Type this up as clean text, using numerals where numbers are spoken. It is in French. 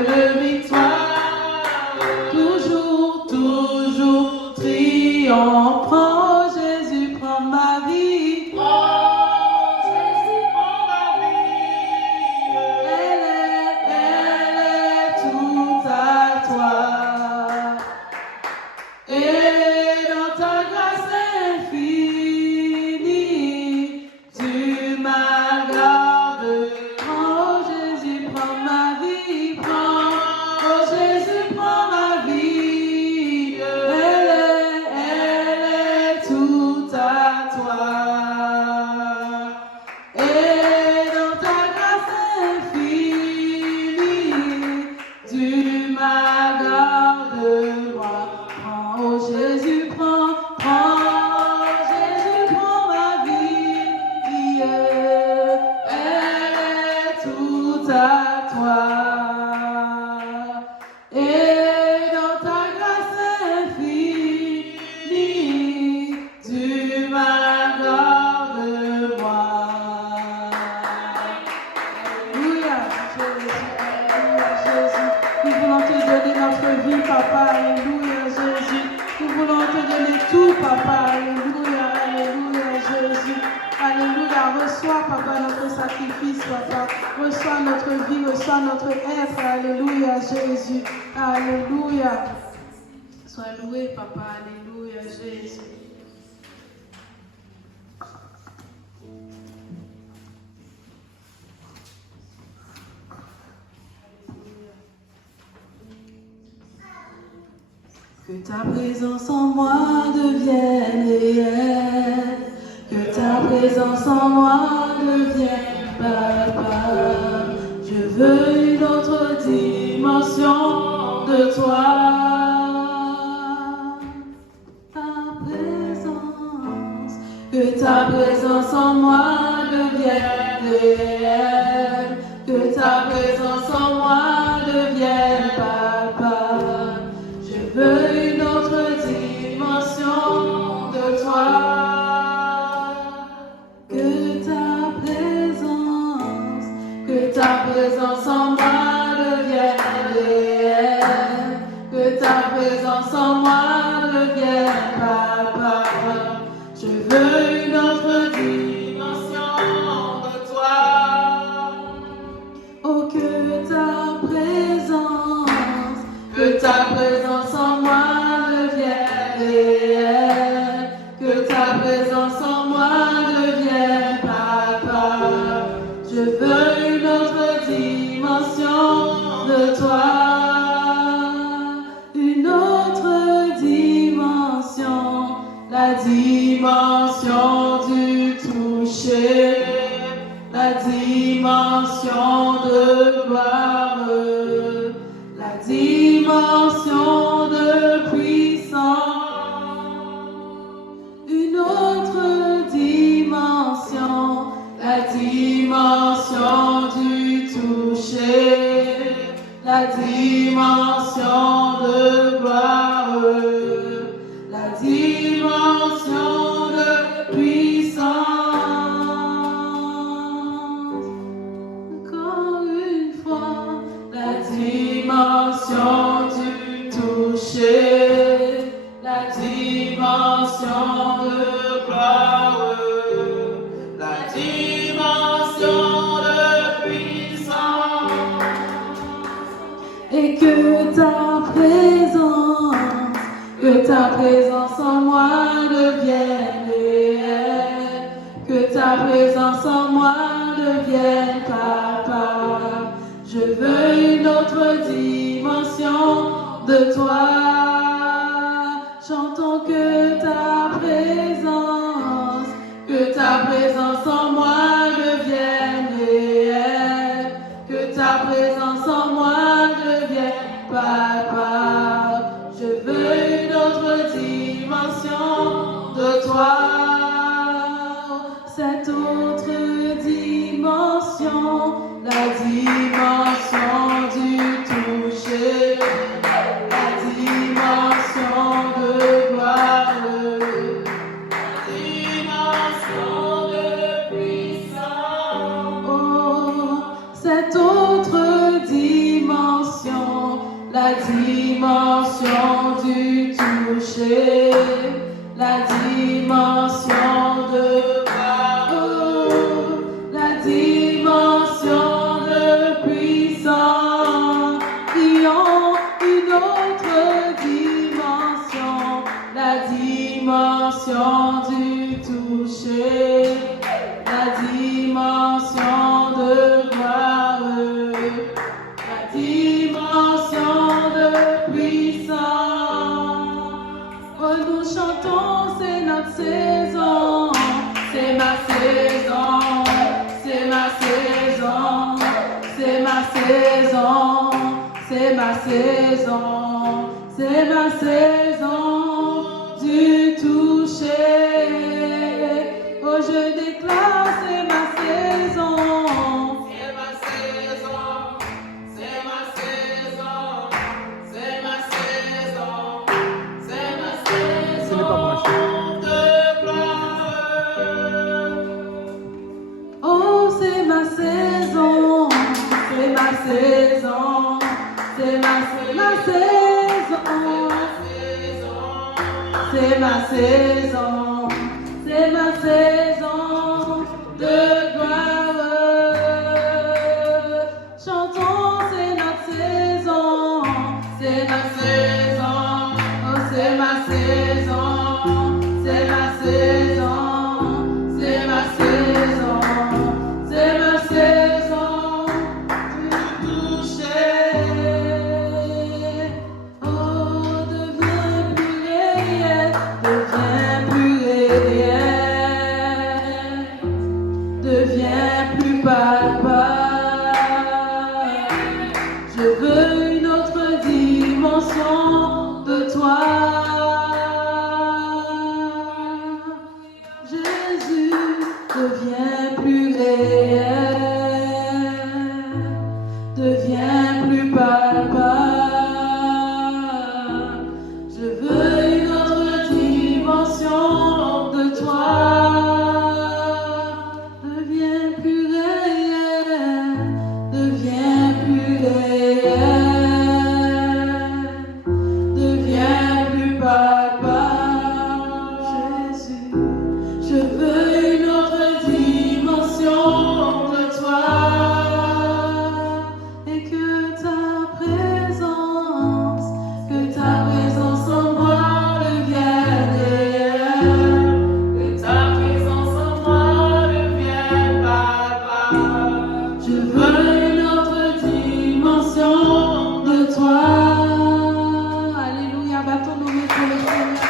de victoire, toujours, toujours triomphant. Jésus prend ma vie. Oh, Jésus prend ma vie. Elle est tout à toi. Et dans ta grâce infinie, tu m'as gardé. Oh Jésus, prends ma vie, prends. Oh Jésus, prends ma vie. Elle est tout à toi. Et dans ta grâce infinie, tu m'as gardé. Prends, oh Jésus, prends, Jésus, prends ma vie. Elle est tout à toi. Et dans ta grâce infinie, tu m'as gardé moi. Alléluia, Jésus. Nous voulons te donner notre vie, Papa. Alléluia, Jésus. Nous voulons te donner tout, Papa. Alléluia, alléluia, Jésus. Alléluia. Reçois, Papa, notre sacrifice, Papa. Reçois notre vie, reçois notre être. Alléluia, Jésus. Alléluia. Sois loué, Papa. Alléluia, Jésus. Que ta présence en moi devienne réelle, que ta présence en moi devienne Papa. Je veux une autre dimension de toi. Ta présence, que ta présence en moi devienne réelle, que ta présence en moi devienne Papa. Je veux une autre dimension de toi. Que ta présence en moi devienne réelle, que ta présence en moi devienne Papa. Je veux une autre dimension de toi. Oh, que ta présence en moi devienne réelle, que ta présence en moi devienne Papa. Je veux une autre dimension de toi, une autre dimension, la dimension du toucher, la dimension de gloire, la dimension de puissance, une autre dimension, la dimension du toucher, la dimension de gloire, la dimension de puissance. Encore une fois, la dimension du toucher, la dimension de gloire, la dimension de puissance. Et que ta présence en moi devienne réelle, que ta présence en moi devienne Papa. Je veux une autre dimension de toi. Chantons que ta présence en moi devienne réelle, que ta présence en moi devienne Papa. Je veux une autre dimension de toi. Cette autre dimension, la dimension du toucher, la dimension de gloire, la dimension de puissance. la dimension du toucher, la dimension de gloire, la dimension de puissance, qui ont une autre dimension, la dimension du toucher, la dimension de gloire, la dimension de puissance. Oh, nous chantons, c'est notre saison, c'est ma saison, c'est ma saison, c'est ma saison, c'est ma saison, c'est ma saison du toucher. Oh, je déclare, c'est ma saison. C'est ma saison, c'est ma saison, c'est ma saison, c'est ma saison de gloire. Oh, c'est ma saison, c'est ma saison, c'est ma saison, c'est ma saison, c'est ma saison de gloire. Chantons, c'est notre saison, c'est notre saison, oh, c'est ma saison, c'est ma saison, c'est ma saison, c'est ma saison du toucher. Oh, deviens plus réel, deviens plus réel, deviens plus palpable. Je veux une autre dimension de toi. Jésus, deviens plus réel, deviens plus palpable. Je veux une autre dimension de toi. Deviens plus réel, deviens plus réel, deviens plus palpable. Jésus, je veux une autre dimension de toi, et que ta présence en moi devienne réelle, que ta présence en moi devienne palpable. Je veux une autre dimension de toi. Alléluia, battons nos mains pour le Seigneur.